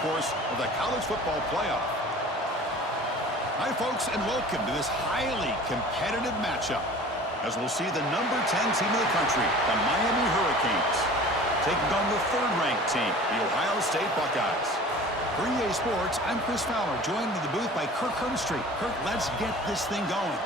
course, of the college football playoff. Hi, folks, and welcome to this highly competitive matchup, as we'll see the number 10 team in the country, the Miami Hurricanes, taking on the third-ranked team, the Ohio State Buckeyes. For EA Sports, I'm Chris Fowler, joined in the booth by Kirk Herbstreit. Kirk, let's get this thing going.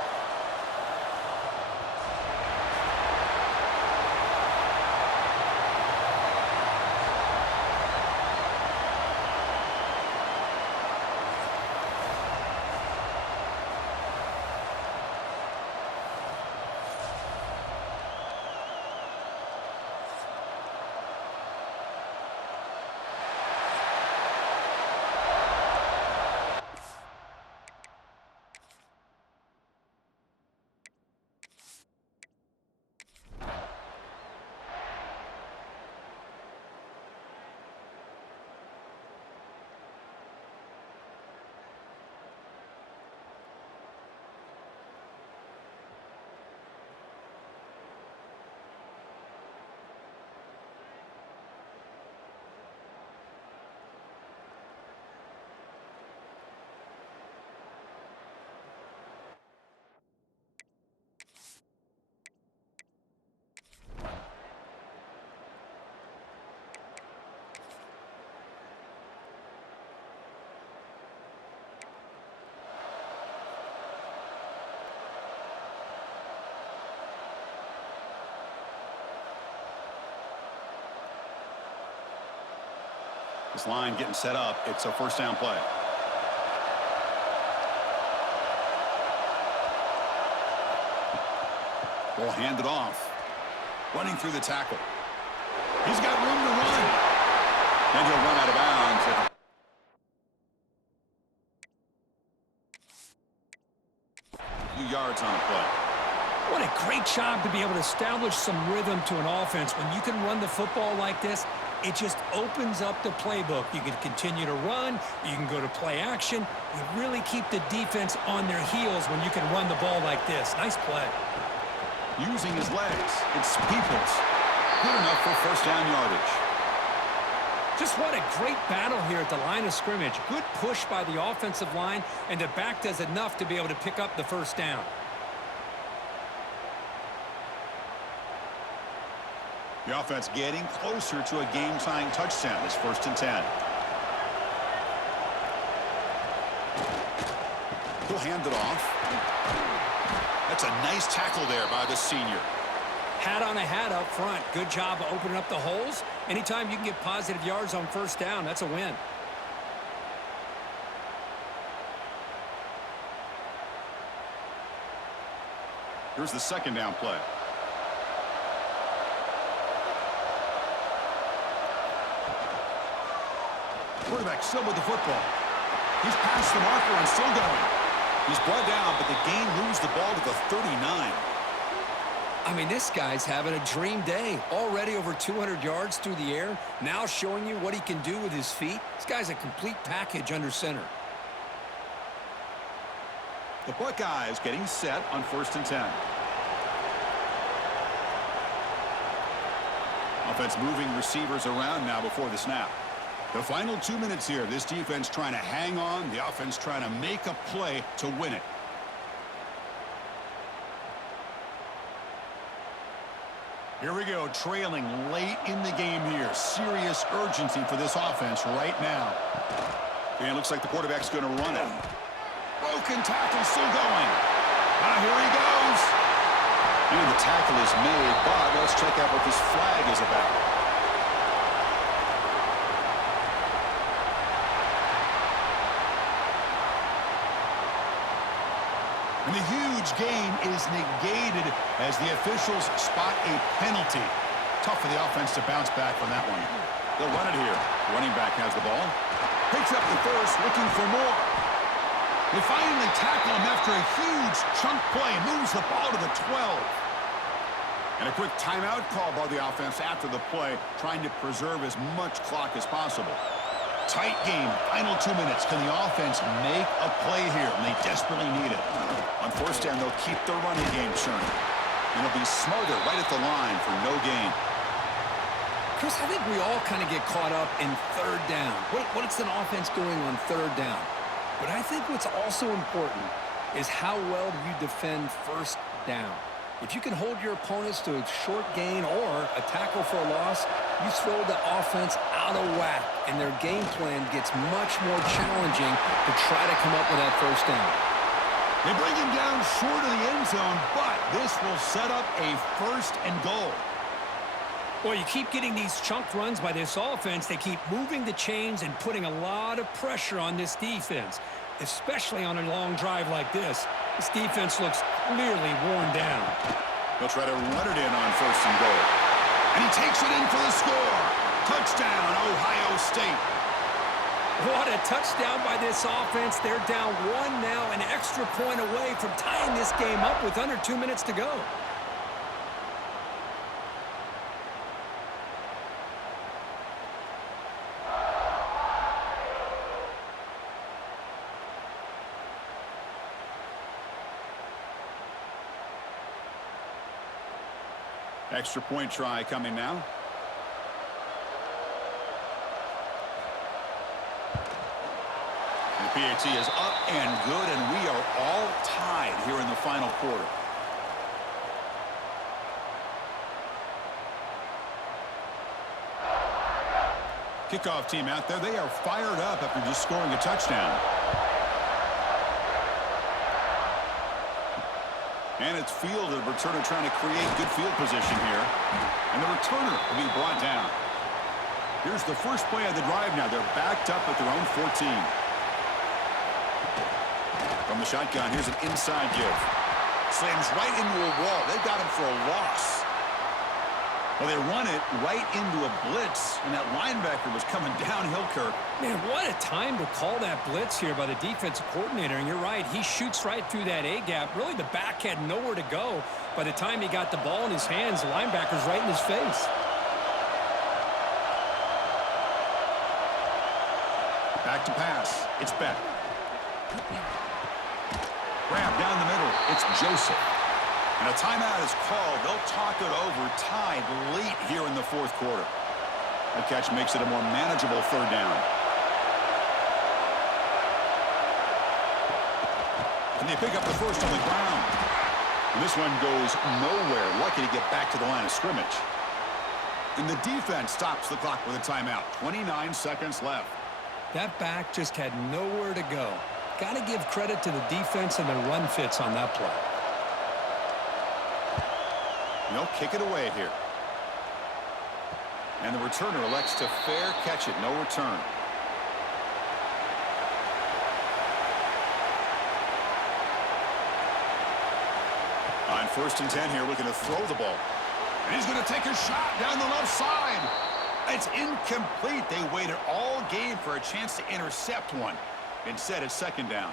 This line getting set up. It's a first down play. Ball handed off. Running through the tackle. He's got room to run. And he'll run out of bounds. A few yards on the play. What a great job to be able to establish some rhythm to an offense. When you can run the football like this, it just opens up the playbook. You can continue to run. You can go to play action. You really keep the defense on their heels when you can run the ball like this. Nice play. Using his legs. It's Peoples. Good enough for first down yardage. Just what a great battle here at the line of scrimmage. Good push by the offensive line, and the back does enough to be able to pick up the first down. The offense getting closer to a game-tying touchdown. It's 1st and 10. He'll hand it off. That's a nice tackle there by the senior. Hat on a hat up front. Good job of opening up the holes. Anytime you can get positive yards on first down, that's a win. Here's the second down play. Quarterback still with the football. He's past the marker and still going. He's brought down, but the game moves the ball to the 39. I mean, this guy's having a dream day. Already over 200 yards through the air. Now showing you what he can do with his feet. This guy's a complete package under center. The Buckeyes getting set on 1st and 10. Offense moving receivers around now before the snap. The final 2 minutes here. This defense trying to hang on. The offense trying to make a play to win it. Here we go, trailing late in the game here. Serious urgency for this offense right now. And it looks like the quarterback's going to run it. Broken tackle still going. Now here he goes. And the tackle is made, but let's check out what this flag is about. And the huge gain is negated as the officials spot a penalty. Tough for the offense to bounce back from that one. They'll run it here. Running back has the ball. Picks up the first, looking for more. They finally tackle him after a huge chunk play. Moves the ball to the 12. And a quick timeout call by the offense after the play, trying to preserve as much clock as possible. Tight game, final 2 minutes. Can the offense make a play here? And they desperately need it. On first down, they'll keep their running game churning. And they'll be smarter right at the line for no gain. Chris, I think we all kind of get caught up in third down. What's an offense doing on third down? But I think what's also important is how well do you defend first down. If you can hold your opponents to a short gain or a tackle for a loss, you throw the offense out of whack, and their game plan gets much more challenging to try to come up with that first down. They bring him down short of the end zone, but this will set up a first and goal. Well, you keep getting these chunk runs by this offense. They keep moving the chains and putting a lot of pressure on this defense, especially on a long drive like this. This defense looks clearly worn down. He'll try to run it in on first and goal. And he takes it in for the score. Touchdown, Ohio State. What a touchdown by this offense. They're down one now, an extra point away from tying this game up with under 2 minutes to go. Extra point try coming now. The PAT is up and good, and we are all tied here in the final quarter. Kickoff team out there. They are fired up after just scoring a touchdown. And it's fielded. Returner trying to create good field position here. And the returner will be brought down. Here's the first play of the drive now. They're backed up at their own 14. From the shotgun, here's an inside give. Slams right into a wall. They got him for a loss. Well, they run it right into a blitz, and that linebacker was coming downhill, Kirk. Man, what a time to call that blitz here by the defensive coordinator. And you're right, he shoots right through that A-gap. Really, the back had nowhere to go. By the time he got the ball in his hands, the linebacker's right in his face. Back to pass. It's Beck. Grab down the middle. It's Joseph. And a timeout is called. They'll talk it over, tied late here in the fourth quarter. The catch makes it a more manageable third down. And they pick up the first on the ground. And this one goes nowhere. Lucky to get back to the line of scrimmage. And the defense stops the clock with a timeout. 29 seconds left. That back just had nowhere to go. Got to give credit to the defense and the run fits on that play. They'll kick it away here. And the returner elects to fair catch it. No return. On 1st and 10 here, looking to throw the ball. And he's going to take a shot down the left side. It's incomplete. They waited all game for a chance to intercept one. Instead, it's second down.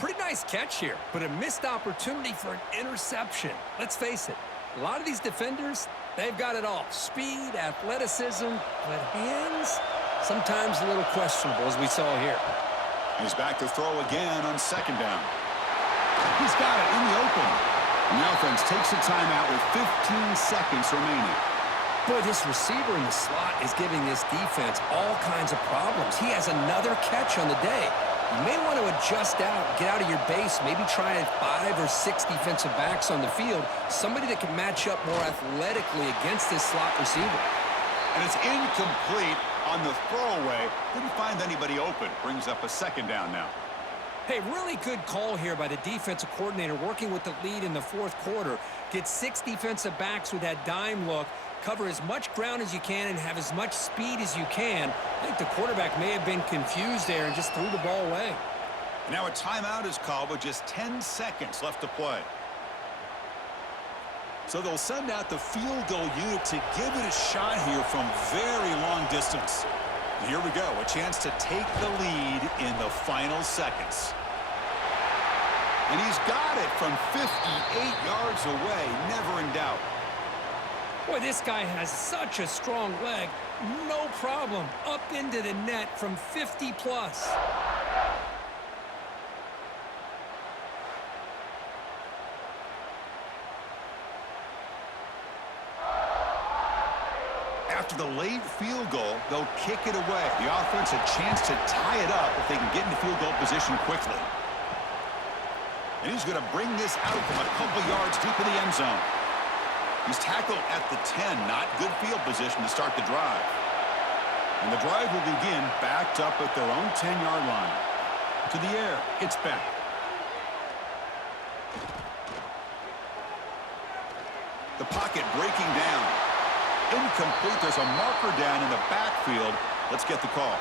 Pretty nice catch here, but a missed opportunity for an interception. Let's face it, a lot of these defenders, they've got it all. Speed, athleticism, but hands, sometimes a little questionable, as we saw here. He's back to throw again on second down. He's got it in the open. And the offense takes a timeout with 15 seconds remaining. Boy, this receiver in the slot is giving this defense all kinds of problems. He has another catch on the day. You may want to adjust out, get out of your base, maybe try 5 or 6 defensive backs on the field, somebody that can match up more athletically against this slot receiver. And it's incomplete on the throwaway. Didn't find anybody open. Brings up a second down now. Hey, really good call here by the defensive coordinator working with the lead in the fourth quarter. Get 6 defensive backs with that dime look. Cover as much ground as you can and have as much speed as you can. I think the quarterback may have been confused there and just threw the ball away. Now a timeout is called with just 10 seconds left to play. So they'll send out the field goal unit to give it a shot here from very long distance. And here we go, a chance to take the lead in the final seconds. And he's got it from 58 yards away, never in doubt. Boy, this guy has such a strong leg. No problem. Up into the net from 50 plus. After the late field goal, they'll kick it away. The offense a chance to tie it up if they can get into field goal position quickly. And he's going to bring this out from a couple yards deep in the end zone. He's tackled at the 10. Not good field position to start the drive. And the drive will begin backed up at their own 10-yard line. To the air, it's back. The pocket breaking down. Incomplete. There's a marker down in the backfield. Let's get the call.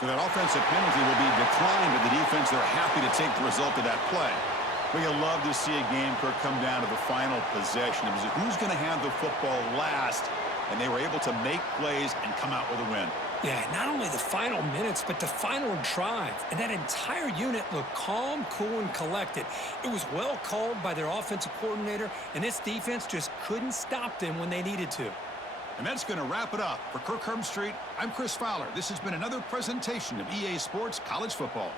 So that offensive penalty will be declined by the defense. They're happy to take the result of that play. But you'll love to see a game, Kirk, come down to the final possession. It was who's going to have the football last, and they were able to make plays and come out with a win. Yeah, not only the final minutes, but the final drive. And that entire unit looked calm, cool, and collected. It was well called by their offensive coordinator, and this defense just couldn't stop them when they needed to. And that's going to wrap it up. For Kirk Herbstreit, I'm Chris Fowler. This has been another presentation of EA Sports College Football.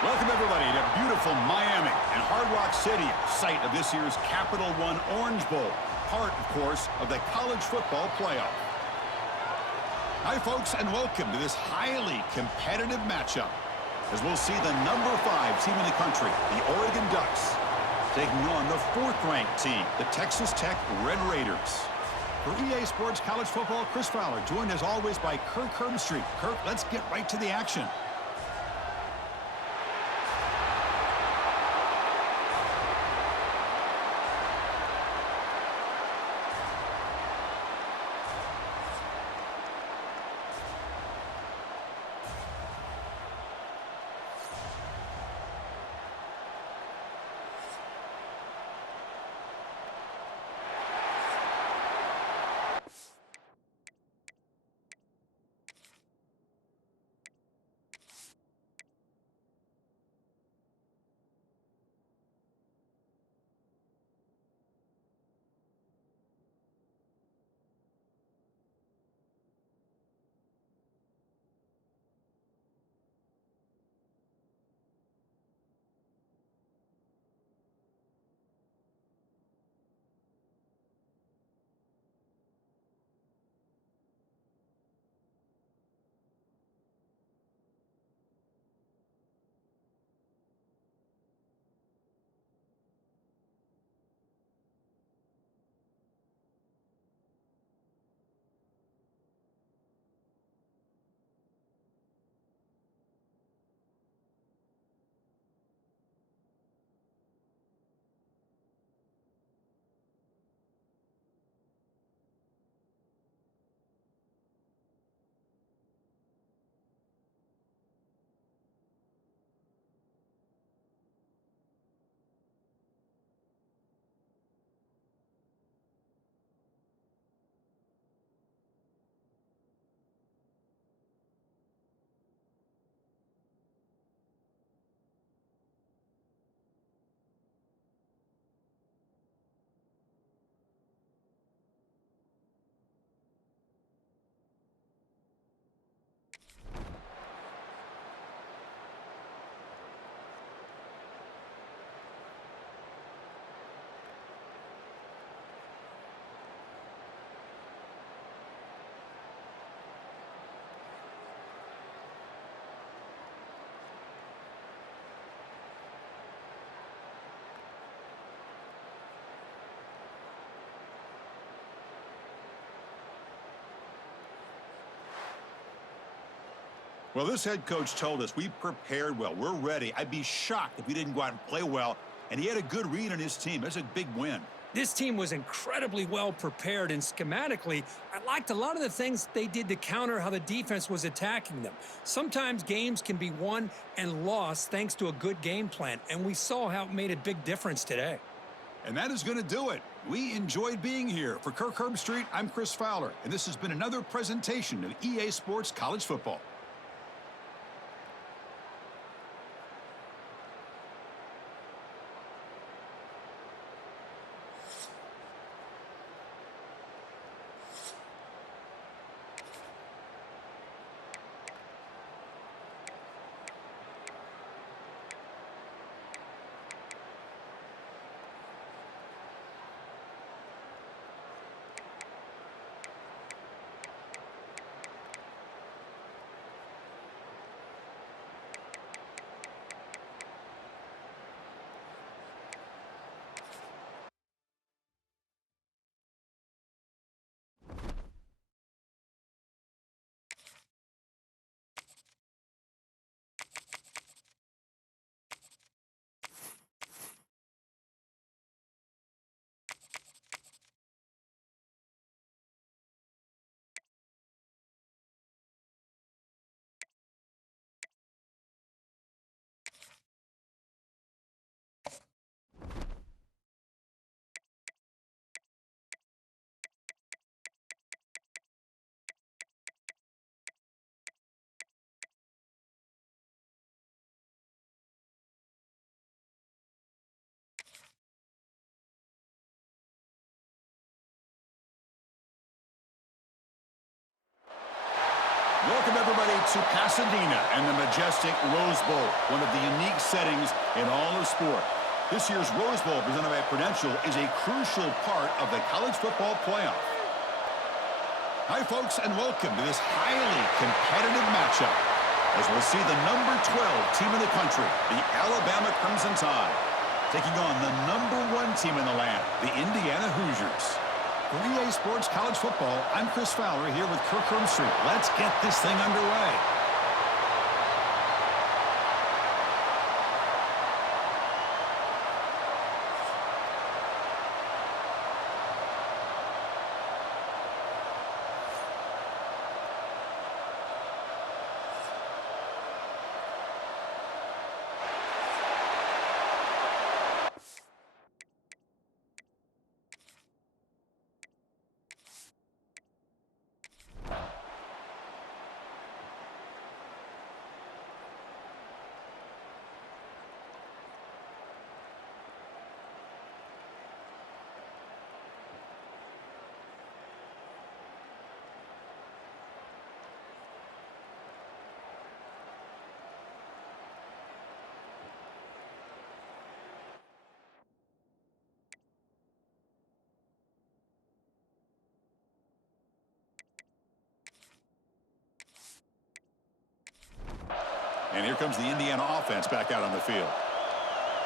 Welcome, everybody, to beautiful Miami and Hard Rock Stadium, site of this year's Capital One Orange Bowl, part, of course, of the college football playoff. Hi, folks, and welcome to this highly competitive matchup, as we'll see the number 5 team in the country, the Oregon Ducks, taking on the 4th-ranked team, the Texas Tech Red Raiders. For EA Sports College Football, Chris Fowler, joined as always by Kirk Herbstreit. Kirk, let's get right to the action. Well, this head coach told us we prepared well. We're ready. I'd be shocked if we didn't go out and play well. And he had a good read on his team. That's a big win. This team was incredibly well prepared, and schematically, I liked a lot of the things they did to counter how the defense was attacking them. Sometimes games can be won and lost thanks to a good game plan, and we saw how it made a big difference today. And that is going to do it. We enjoyed being here. For Kirk Herbstreit, I'm Chris Fowler, and this has been another presentation of EA Sports College Football. everybody, to Pasadena and the majestic Rose Bowl, one of the unique settings in all of sport. This year's Rose Bowl, presented by Prudential, is a crucial part of the college football playoff. Hi, folks, and welcome to this highly competitive matchup as we'll see the number 12 team in the country, the Alabama Crimson Tide, taking on the number 1 team in the land, the Indiana Hoosiers. For EA Sports College Football, I'm Chris Fowler here with Kirk Street. Let's get this thing underway. And here comes the Indiana offense back out on the field.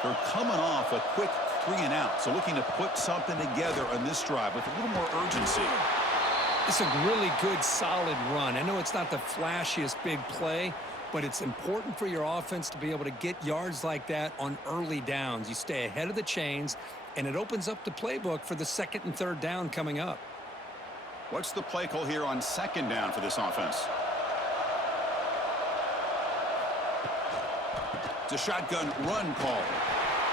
They're coming off a quick 3-and-out, so looking to put something together on this drive with a little more urgency. It's a really good, solid run. I know it's not the flashiest big play, but it's important for your offense to be able to get yards like that on early downs. You stay ahead of the chains, and it opens up the playbook for the 2nd and 3rd down coming up. What's the play call here on 2nd down for this offense? It's a shotgun run call.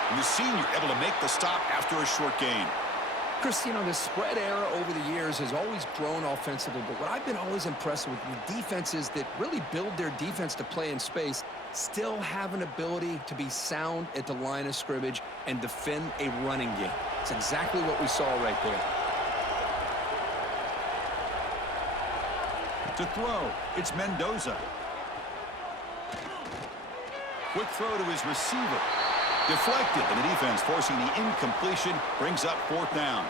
And the senior able to make the stop after a short gain. Chris, you know, the spread era over the years has always grown offensively, but what I've been always impressed with defenses that really build their defense to play in space still have an ability to be sound at the line of scrimmage and defend a running game. It's exactly what we saw right there. To throw, it's Mendoza. Quick throw to his receiver. Deflected, and the defense forcing the incompletion brings up 4th down.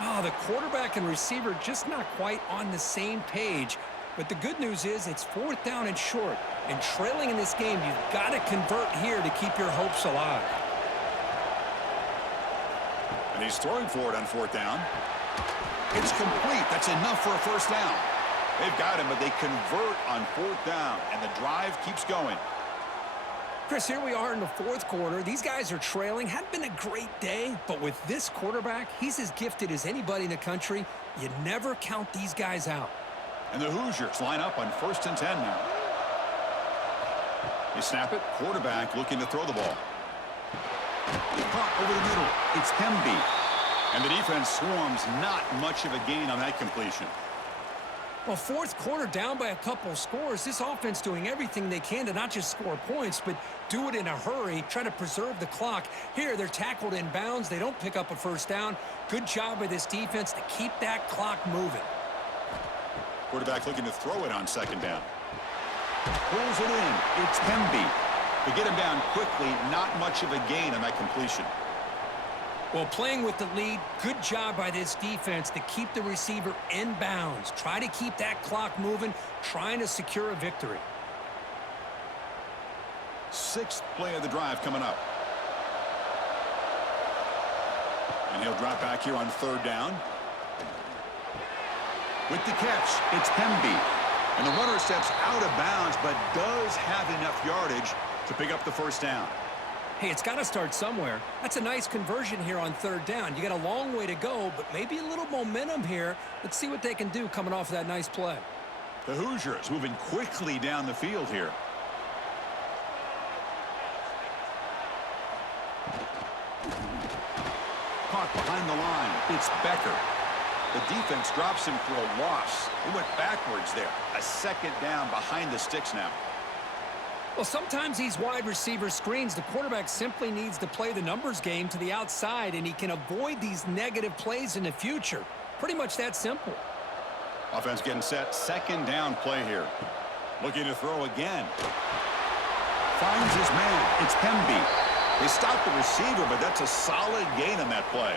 Oh, the quarterback and receiver just not quite on the same page. But the good news is it's 4th down and short. And trailing in this game, you've got to convert here to keep your hopes alive. And he's throwing for it on 4th down. It's complete. That's enough for a 1st down. They've got him, but they convert on 4th down, and the drive keeps going. Chris, here we are in the 4th quarter. These guys are trailing. Hadn't been a great day, but with this quarterback, he's as gifted as anybody in the country. You never count these guys out. And the Hoosiers line up on 1st and 10 now. They snap it. Quarterback looking to throw the ball. Caught over the middle. It's Hemby. And the defense swarms, not much of a gain on that completion. Well, 4th quarter down by a couple scores. This offense doing everything they can to not just score points, but do it in a hurry, try to preserve the clock. Here, they're tackled in bounds. They don't pick up a 1st down. Good job by this defense to keep that clock moving. Quarterback looking to throw it on 2nd down. Pulls it in. It's Hemby. To get him down quickly, not much of a gain on that completion. Well, playing with the lead, good job by this defense to keep the receiver in bounds. Try to keep that clock moving, trying to secure a victory. 6th play of the drive coming up. And he'll drop back here on 3rd down. With the catch, it's Hemby. And the runner steps out of bounds, but does have enough yardage to pick up the 1st down. Hey, it's got to start somewhere. That's a nice conversion here on 3rd down. You got a long way to go, but maybe a little momentum here. Let's see what they can do coming off of that nice play. The Hoosiers moving quickly down the field here. Caught behind the line. It's Becker. The defense drops him for a loss. He went backwards there. A 2nd down behind the sticks now. Well, sometimes these wide receiver screens, the quarterback simply needs to play the numbers game to the outside, and he can avoid these negative plays in the future. Pretty much that simple. Offense getting set. 2nd down play here. Looking to throw again. Finds his man. It's Pemby. They stopped the receiver, but that's a solid gain on that play.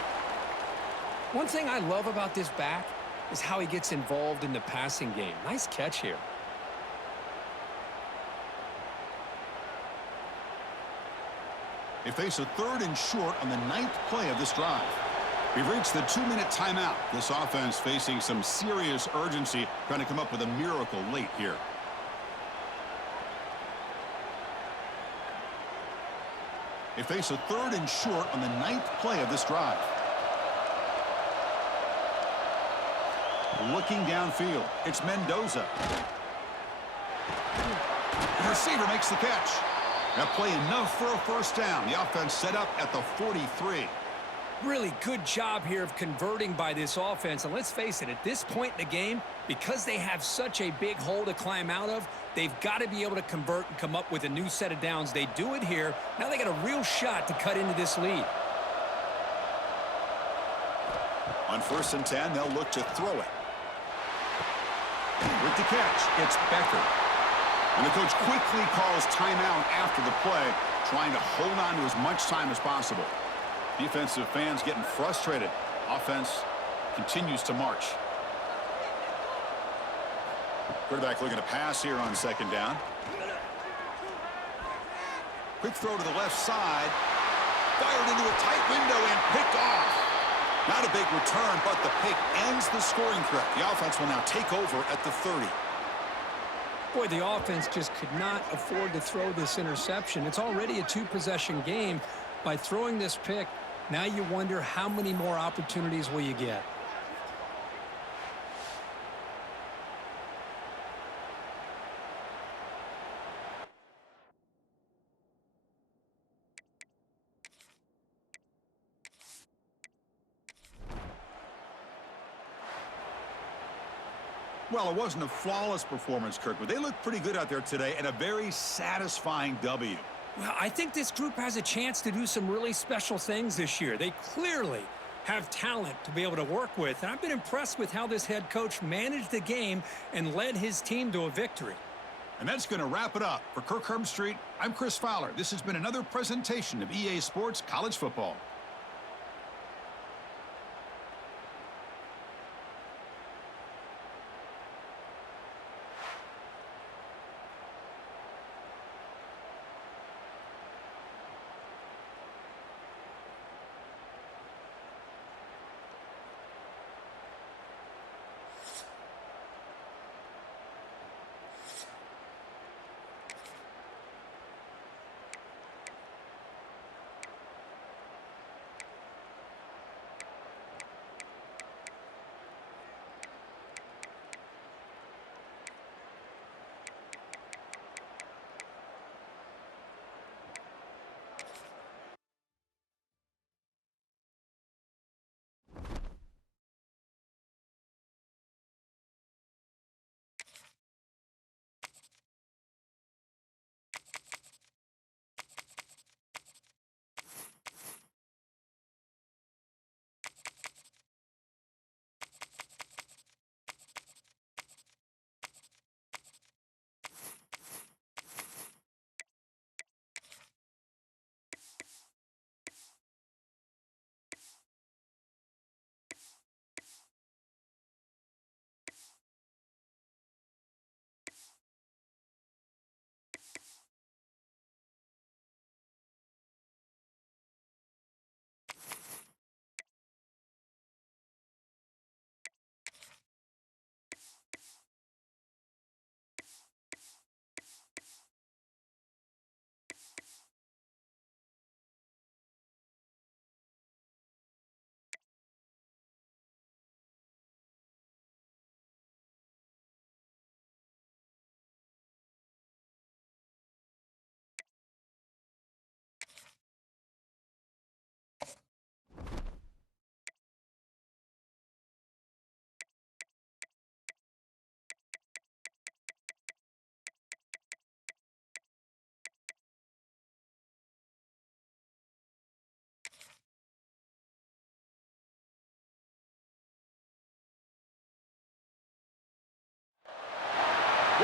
One thing I love about this back is how he gets involved in the passing game. Nice catch here. They face a 3rd and short on the 9th play of this drive. We've reached the 2-minute timeout. This offense facing some serious urgency, trying to come up with a miracle late here. They face a 3rd and short on the 9th play of this drive. Looking downfield, it's Mendoza. The receiver makes the catch. That play enough for a first down. The offense set up at the 43. Really good job here of converting by this offense. And let's face it, at this point in the game, because they have such a big hole to climb out of, they've got to be able to convert and come up with a new set of downs. They do it here. Now they got a real shot to cut into this lead. On 1st and 10, they'll look to throw it. With the catch, it's Becker. And the coach quickly calls timeout after the play, trying to hold on to as much time as possible. Defensive fans getting frustrated. Offense continues to march. Quarterback looking to pass here on 2nd down. Quick throw to the left side. Fired into a tight window and picked off. Not a big return, but the pick ends the scoring threat. The offense will now take over at the 30. Boy, the offense just could not afford to throw this interception. It's already a 2-possession game. By throwing this pick, now you wonder how many more opportunities will you get. Well, it wasn't a flawless performance, Kirk, but they looked pretty good out there today and a very satisfying W. Well, I think this group has a chance to do some really special things this year. They clearly have talent to be able to work with, and I've been impressed with how this head coach managed the game and led his team to a victory. And that's going to wrap it up. For Kirk Herbstreit, I'm Chris Fowler. This has been another presentation of EA Sports College Football.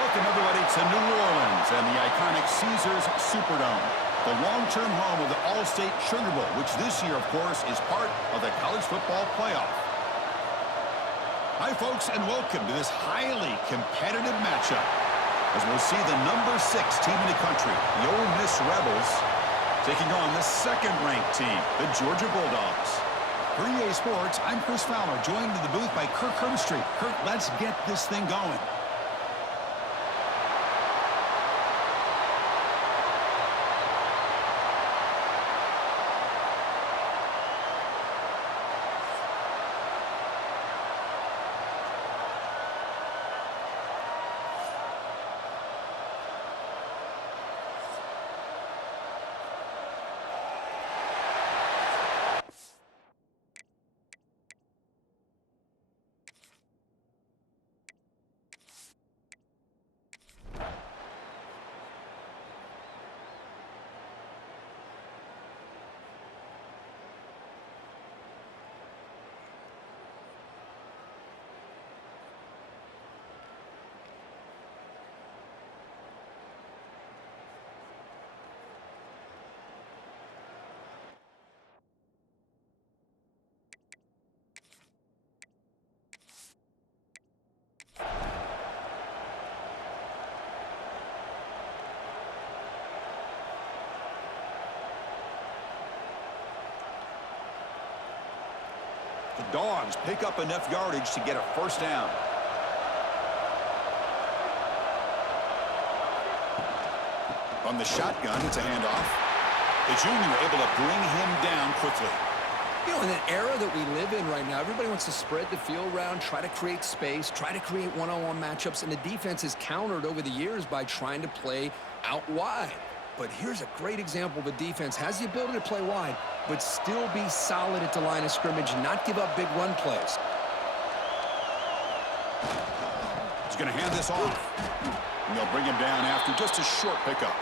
Welcome, everybody, to New Orleans and the iconic Caesars Superdome, the long-term home of the All-State Sugar Bowl, which this year, of course, is part of the college football playoff. Hi, folks, and welcome to this highly competitive matchup, as we'll see the number 6 team in the country, the Ole Miss Rebels, taking on the second-ranked team, the Georgia Bulldogs. For EA Sports, I'm Chris Fowler, joined in the booth by Kirk Herbstreit. Kirk, let's get this thing going. The Dogs pick up enough yardage to get a first down. From the shotgun, it's a handoff. The junior able to bring him down quickly. You know, in an era that we live in right now, everybody wants to spread the field around, try to create space, try to create one-on-one matchups, and the defense is countered over the years by trying to play out wide. But here's a great example of a defense has the ability to play wide, but still be solid at the line of scrimmage and not give up big run plays. He's going to hand this off. And they'll bring him down after just a short pickup.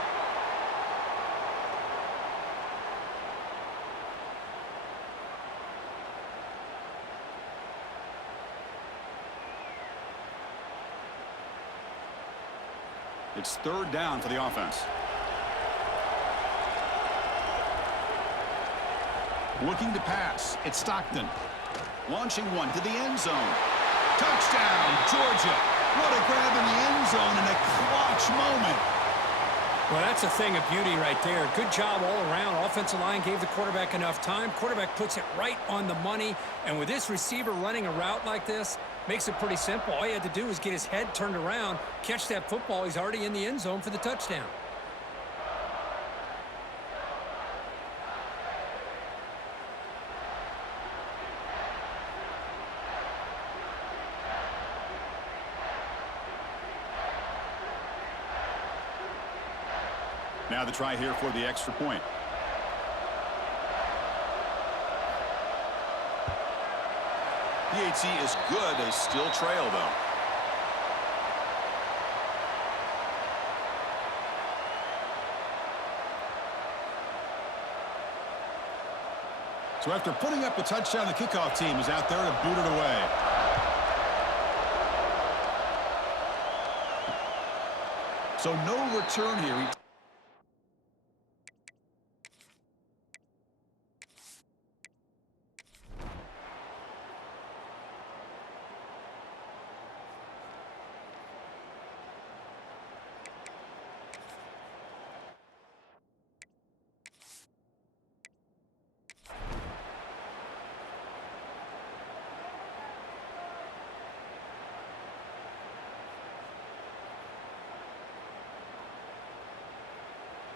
It's third down for the offense. Looking to pass. It's Stockton. Launching one to the end zone. Touchdown, Georgia. What a grab in the end zone in a clutch moment. Well, that's a thing of beauty right there. Good job all around. Offensive line gave the quarterback enough time. Quarterback puts it right on the money. And with this receiver running a route like this, makes it pretty simple. All he had to do was get his head turned around, catch that football. He's already in the end zone for the touchdown. Now the try here for the extra point. PAT is good. They still trail, though. So after putting up a touchdown, the kickoff team is out there to boot it away. So no return here.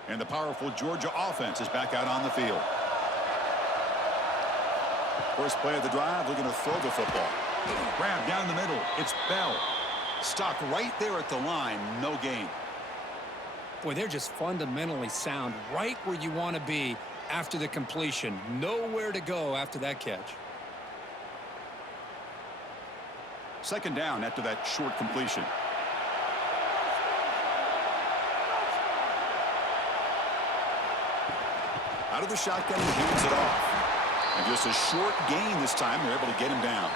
And the powerful Georgia offense is back out on the field. First play of the drive, looking to throw the football. Grab down the middle. It's Bell. Stopped right there at the line. No gain. Boy, they're just fundamentally sound right where you want to be after the completion. Nowhere to go after that catch. Second down after that short completion. Out of the shotgun, he hands it off. And just a short gain this time, they're able to get him down.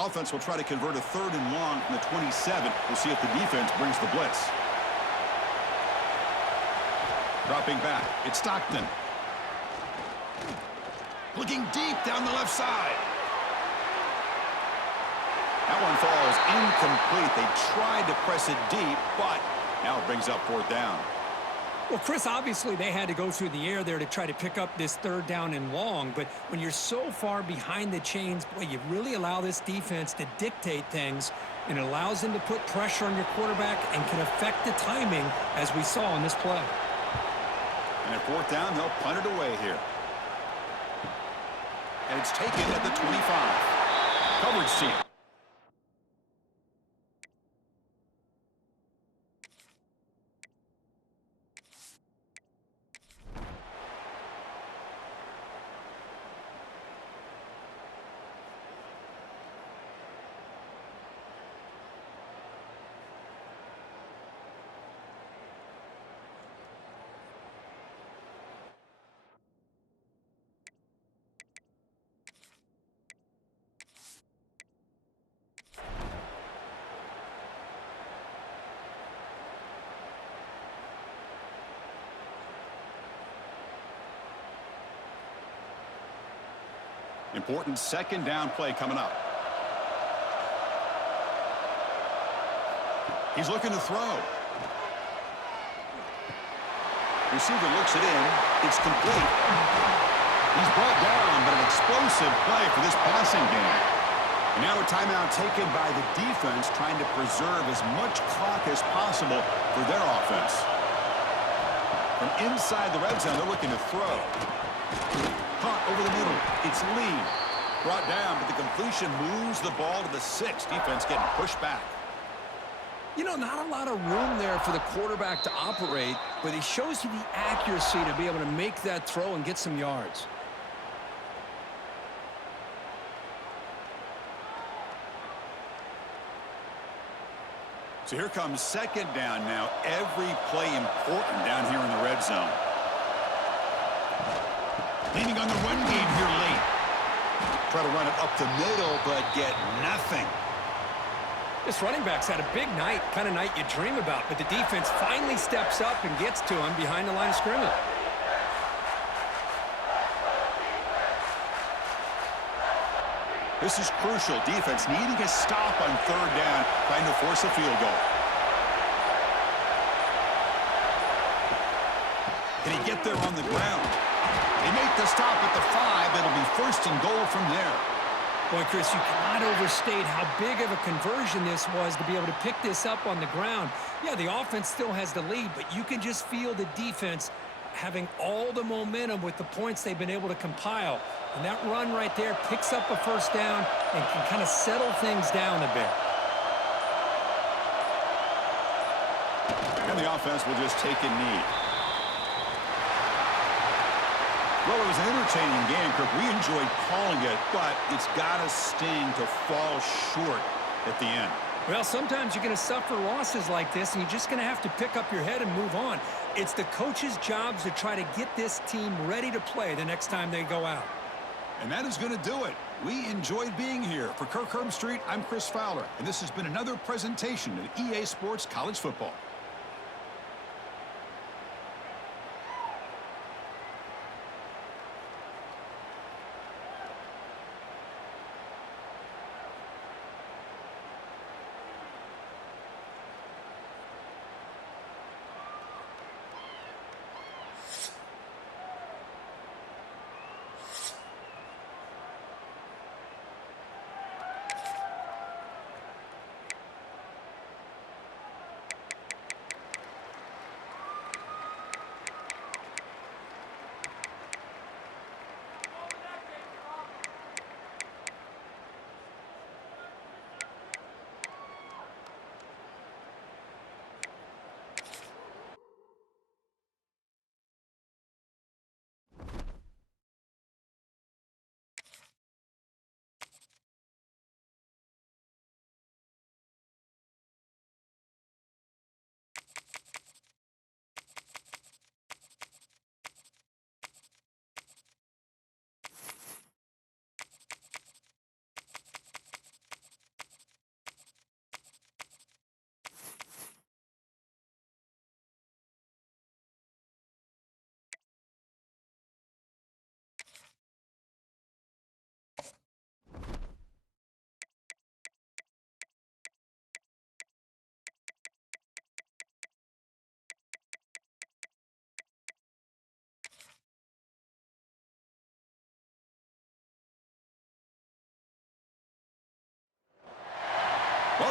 Offense will try to convert a 3rd and long from the 27. We'll see if the defense brings the blitz. Dropping back, it's Stockton. Looking deep down the left side. That one falls incomplete. They tried to press it deep, but now it brings up 4th down. Well, Chris, obviously they had to go through the air there to try to pick up this 3rd down and long, but when you're so far behind the chains, boy, you really allow this defense to dictate things, and it allows them to put pressure on your quarterback and can affect the timing, as we saw in this play. And at 4th down, they'll punt it away here. And it's taken at the 25. Coverage team. Important 2nd down play coming up. He's looking to throw. Receiver looks it in. It's complete. He's brought down, but an explosive play for this passing game. And now a timeout taken by the defense, trying to preserve as much clock as possible for their offense. From inside the red zone, they're looking to throw. Caught over the middle. It's Lee. Brought down, but the completion moves the ball to the 6. Defense getting pushed back. You know, not a lot of room there for the quarterback to operate, but he shows you the accuracy to be able to make that throw and get some yards. So here comes 2nd down now. Every play important down here in the red zone. Leaning on the run game here late. Try to run it up the middle, but get nothing. This running back's had a big night, kind of night you dream about, but the defense finally steps up and gets to him behind the line of scrimmage. This is crucial. Defense needing a stop on 3rd down, trying to force a field goal. Can he get there on the ground? They make the stop at the 5. It'll be 1st and goal from there. Boy, Chris, you cannot overstate how big of a conversion this was to be able to pick this up on the ground. Yeah, the offense still has the lead, but you can just feel the defense having all the momentum with the points they've been able to compile. And that run right there picks up a 1st down and can kind of settle things down a bit. And the offense will just take a knee. Well, it was an entertaining game, Kirk. We enjoyed calling it, but it's got to sting to fall short at the end. Well, sometimes you're going to suffer losses like this, and you're just going to have to pick up your head and move on. It's the coach's job to try to get this team ready to play the next time they go out. And that is going to do it. We enjoyed being here. For Kirk Herbstreit, I'm Chris Fowler, and this has been another presentation of EA Sports College Football.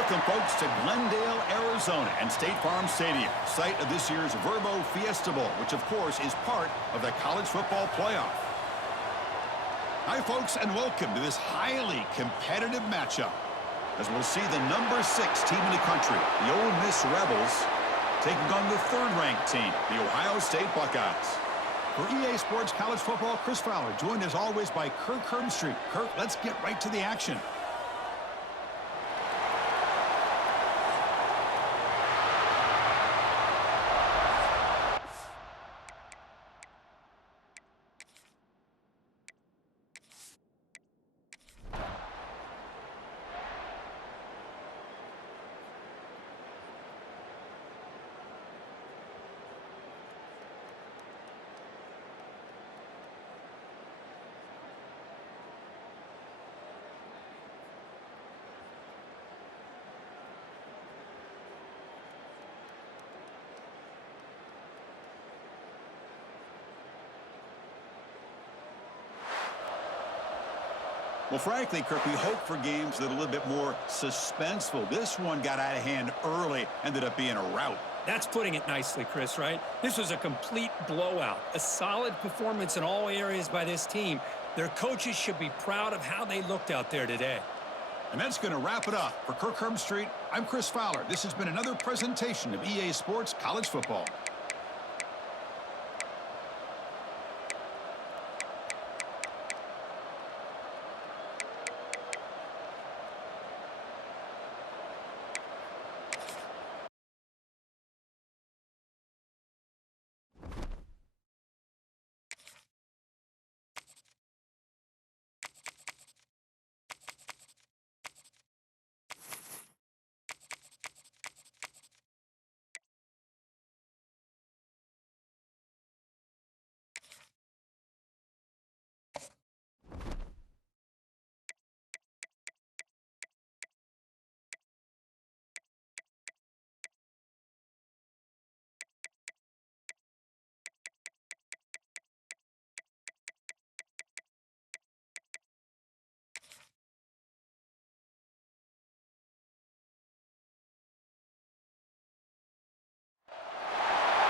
Welcome, folks, to Glendale, Arizona, and State Farm Stadium, site of this year's Verbo Fiesta Bowl, which, of course, is part of the college football playoff. Hi, folks, and welcome to this highly competitive matchup, as we'll see the number 6 team in the country, the Ole Miss Rebels, taking on the 3rd-ranked team, the Ohio State Buckeyes. For EA Sports College Football, Chris Fowler, joined as always by Kirk Herbstreit. Kirk, let's get right to the action. Well, frankly, Kirk, we hope for games that are a little bit more suspenseful. This one got out of hand early, ended up being a rout. That's putting it nicely, Chris, right? This was a complete blowout. A solid performance in all areas by this team. Their coaches should be proud of how they looked out there today. And that's going to wrap it up. For Kirk Herbstreit, I'm Chris Fowler. This has been another presentation of EA Sports College Football.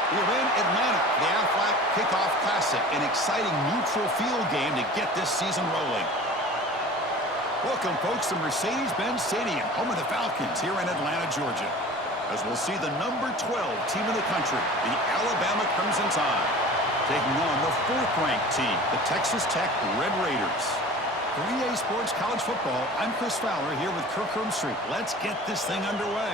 We're in Atlanta, the Aflac Kickoff Classic, an exciting neutral field game to get this season rolling. Welcome, folks, to Mercedes-Benz Stadium, home of the Falcons here in Atlanta, Georgia, as we'll see the number 12 team in the country, the Alabama Crimson Tide, taking on the 4th-ranked team, the Texas Tech Red Raiders. For EA Sports College Football, I'm Chris Fowler here with Kirk Herbstreit. Let's get this thing underway.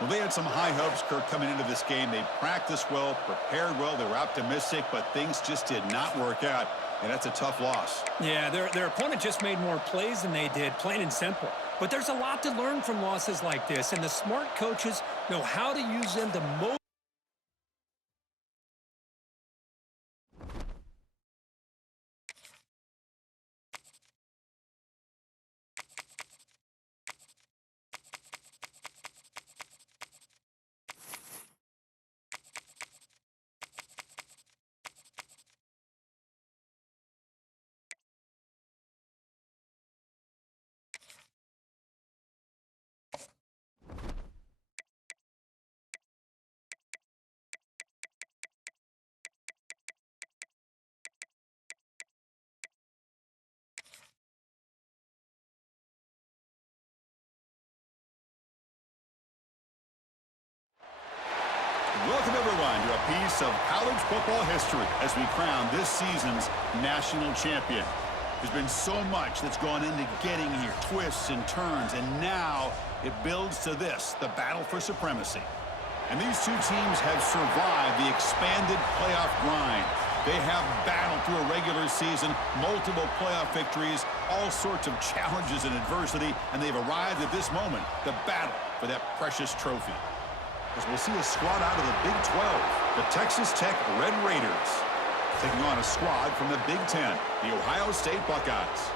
Well, they had some high hopes, Kirk, coming into this game. They practiced well, prepared well, they were optimistic, but things just did not work out, and that's a tough loss. Yeah, their opponent just made more plays than they did, plain and simple. But there's a lot to learn from losses like this, and the smart coaches know how to use them to motivate Welcome, everyone, to a piece of college football history as we crown this season's national champion. There's been so much that's gone into getting here, twists and turns, and now it builds to this, the battle for supremacy. And these two teams have survived the expanded playoff grind. They have battled through a regular season, multiple playoff victories, all sorts of challenges and adversity, and they've arrived at this moment, the battle for that precious trophy. As we'll see a squad out of the Big 12, the Texas Tech Red Raiders, taking on a squad from the Big 10, the Ohio State Buckeyes.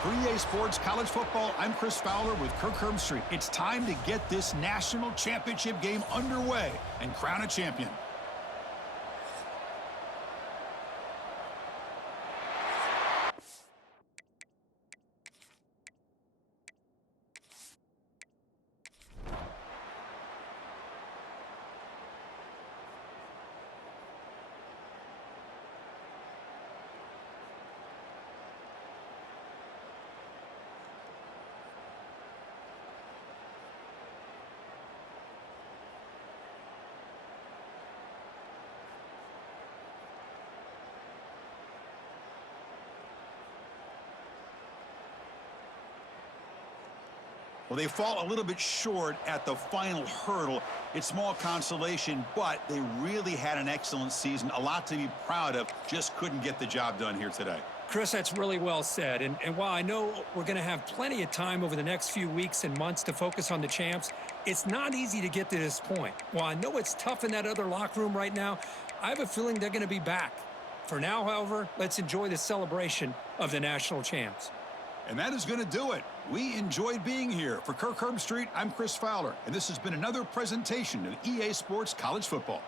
For EA Sports College Football, I'm Chris Fowler with Kirk Herbstreit. It's time to get this national championship game underway and crown a champion. Well, they fall a little bit short at the final hurdle. It's small consolation, but they really had an excellent season. A lot to be proud of. Just couldn't get the job done here today. Chris, that's really well said. And while I know we're going to have plenty of time over the next few weeks and months to focus on the champs, it's not easy to get to this point. While I know it's tough in that other locker room right now, I have a feeling they're going to be back. For now, however, let's enjoy the celebration of the national champs. And that is going to do it. We enjoyed being here. For Kirk Herbstreit, I'm Chris Fowler, and this has been another presentation of EA Sports College Football.